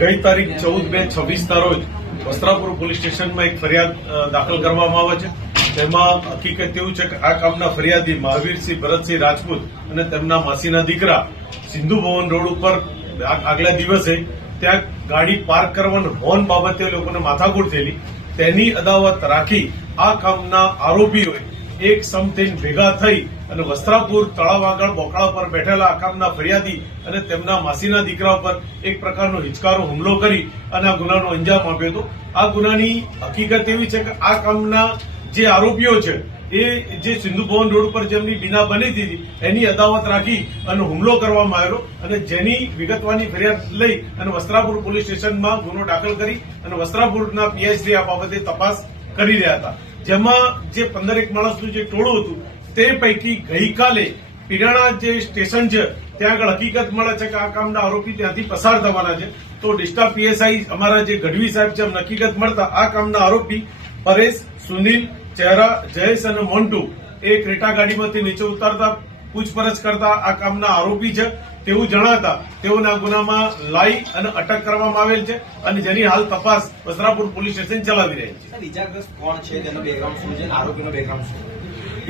ગઈ તારીખ 14/2/26 રોજ વસ્ત્રાપુર પોલીસ સ્ટેશનમાં એક ફરિયાદ દાખલ કરવામાં આવે છે. તેમાં હકીકત એવું છે કે આ કામના ફરિયાદી મહાવીરસિંહ ભરતસિંહ રાજપૂત અને તેમના માસીના દીકરા સિંધુ ભવન રોડ ઉપર આગલા દિવસે ત્યાં ગાડી પાર્ક કરવાના હોર્ન બાબતે લોકોને માથાકૂટ થયેલી. તેની અદાવત રાખી આ કામના આરોપીઓએ એક સમથીન ભેગા થઈ અને વસ્ત્રાપુર તળાવ આગળ બોકડા પર બેઠેલા આ કામના ફરિયાદી અને તેમના માસીના દીકરા પર એક પ્રકારનો હિચકારો હુમલો કરી અને આ ગુનાનો અંજામ આપ્યો હતો. આ ગુનાની હકીકત એવી છે કે આ કામના જે આરોપીઓ છે એ જે સિંધુ ભવન રોડ પર જેમની બીના બની હતી એની અદાવત રાખી અને હુમલો કરવામાં આવ્યો અને જેની વિગતવારની ફરિયાદ લઈ અને વસ્ત્રાપુર પોલીસ સ્ટેશનમાં ગુનો દાખલ કરી અને વસ્ત્રાપુરના પીએસડી આ બાબતે તપાસ કરી રહ્યા હતા. જેમાં જે 15 માણસનું જે ટોળું હતું તે પૈકી ગઈકાલે પીરાણા જે સ્ટેશન છે ત્યાં આગળ હકીકત મળે છે કે આ કામના આરોપી ત્યાંથી પસાર થવાના છે. તો ડિસ્ટા પીએસઆઈ અમારા જે ગઢવી સાહેબ છે હકીકત મળતા આ કામના આરોપી પરેશ, સુનિલ, ચહેરા, જયેશ અને મોન્ટુ એ ક્રેટા ગાડીમાંથી નીચે ઉતારતા પૂછપરછ કરતા આ કામના આરોપી છે તેવું જણાતા તેઓને આ ગુનામાં લાઈ અને અટક કરવામાં આવેલ છે અને જેની હાલ તપાસ વસ્ત્રાપુર પોલીસ સ્ટેશન ચલાવી રહી છે. ઇજાગ્રસ્ત કોણ છે, તેનો બેકગ્રાઉન્ડ શું છે, આરોપીનો બેકગ્રાઉન્ડ શું?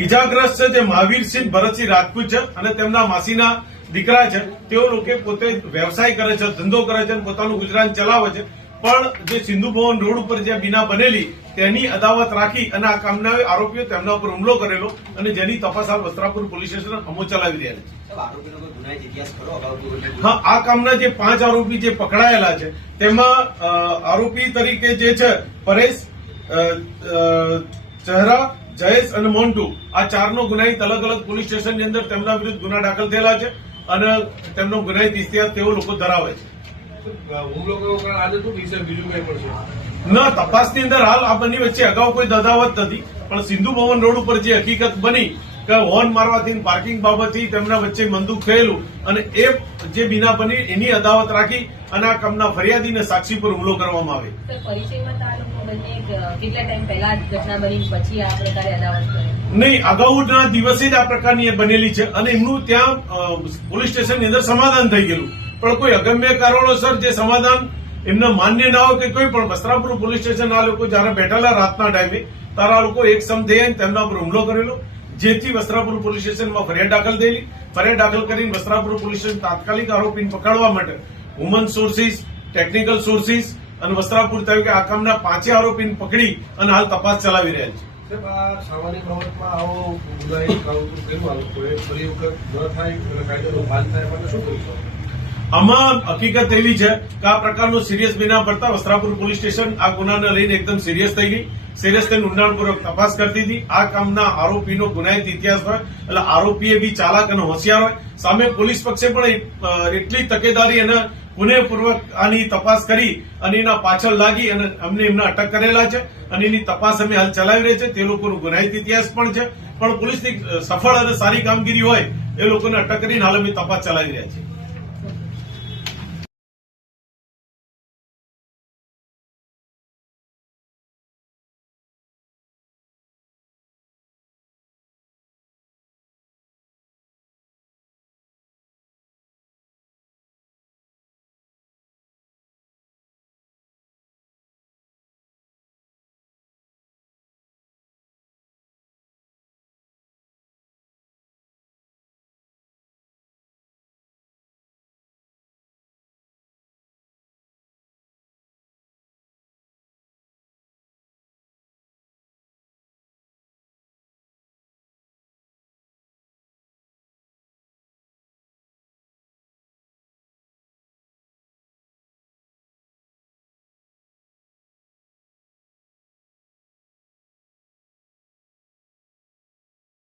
ઇજાગ્રસ્ત છે જે મહાવીરસિંહ ભરતસિંહ રાજપૂત છે અને તેમના માસીના દીકરા છે. તેઓ લોકો પોતે વ્યવસાય કરે છે, ધંધો કરે છે અને પોતાનું ગુજરાન ચલાવે છે. પણ જે સિંધુ ભવન રોડ ઉપર જે બીના બનેલી તેની અદાવત રાખી અને આ કામના આરોપીઓ તેમના ઉપર હુમલો કરેલો અને જેની તપાસ હાલ વસ્ત્રાપુર પોલીસ સ્ટેશન અમો ચલાવી રહ્યા છે. હા, આ કામના જે 5 આરોપી જે પકડાયેલા છે તેમાં આરોપી તરીકે જે છે પરેશ, ચહેરા, જયેશ અને મોન્ટુ આ 4નો ગુનાહિત અલગ અલગ પોલીસ સ્ટેશનની અંદર તેમના વિરુદ્ધ ગુના દાખલ થયેલા છે અને તેમનો ગુનાહિત ઇતિહાસ તેઓ લોકો ધરાવે છે. ના, તપાસની અંદર હાલ આ બંને વચ્ચે અગાઉ કોઈ અદાવત નથી, પણ સિંધુ ભવન રોડ ઉપર જે હકીકત બની કે હોર્ન મારવાથી પાર્કિંગ બાબતથી તેમના વચ્ચે મંદુક થયેલું અને એ જે બીના બની એની અદાવત રાખી અને આ કામના ફરિયાદીને સાક્ષી પર હુમલો કરવામાં આવે. નહીં, અગાઉના દિવસે જ આ પ્રકારની બનેલી છે અને એમનું ત્યાં પોલીસ સ્ટેશનની અંદર સમાધાન થઈ ગયેલું. પણ કોઈ અગમ્ય કારણોસર જે સમાધાન એમને માન્ય ના હોય કે કોઈ પણ વસ્ત્રાપુર પોલીસ સ્ટેશન આ લોકો જયારે બેઠેલા રાતના ટાઈમે ત્યારે આ લોકો એક સમ થઈને તેમના પર હુમલો કરેલો, જેથી વસ્ત્રાપુર પોલીસ સ્ટેશનમાં ફરિયાદ દાખલ થયેલી. ફરિયાદ દાખલ કરીને વસ્ત્રાપુર પોલીસ સ્ટેશન તાત્કાલિક આરોપીને પકડવા માટે હ્યુમન સોર્સિસ, ટેકનિકલ સોર્સિસ અને વસ્ત્રાપુર તરીકે આ કામના 5 આરોપીને પકડી અને હાલ તપાસ ચલાવી રહ્યા છે. સામાન્ય બાબતમાં આવો ગુનાહિત કાવતરું કર્યું આ લોકોએ ફરી વખત ન થાય અને કાયદાનો પાલન થાય માટે શું કરીશું? આમાં હકીકત એવી છે કે આ પ્રકારનો સિરિયસ બીના પડતા વસ્ત્રાપુર પોલીસ સ્ટેશન આ ગુનાને લઈને એકદમ સિરિયસ થઈ ગઈ. સિરિયસ થઈને ઊંડાણપૂર્વક તપાસ કરતી હતી. આ કામના આરોપીનો ગુનાહિત ઇતિહાસ હોય એટલે આરોપીએ બી ચાલાક અને હોશિયાર હોય. સામે પોલીસ પક્ષે પણ એટલી તકેદારી અને પુનઃપૂર્વક આની તપાસ કરી અને એના પાછળ લાગી અને અમને એમને અટક કરેલા છે અને એની તપાસ અમે હાલ ચલાવી રહી છે. તે લોકોનો ગુનાહિત ઇતિહાસ પણ છે, પણ પોલીસની સફળ અને સારી કામગીરી હોય એ લોકોને અટક કરીને હાલ અમે તપાસ ચલાવી રહ્યા છીએ.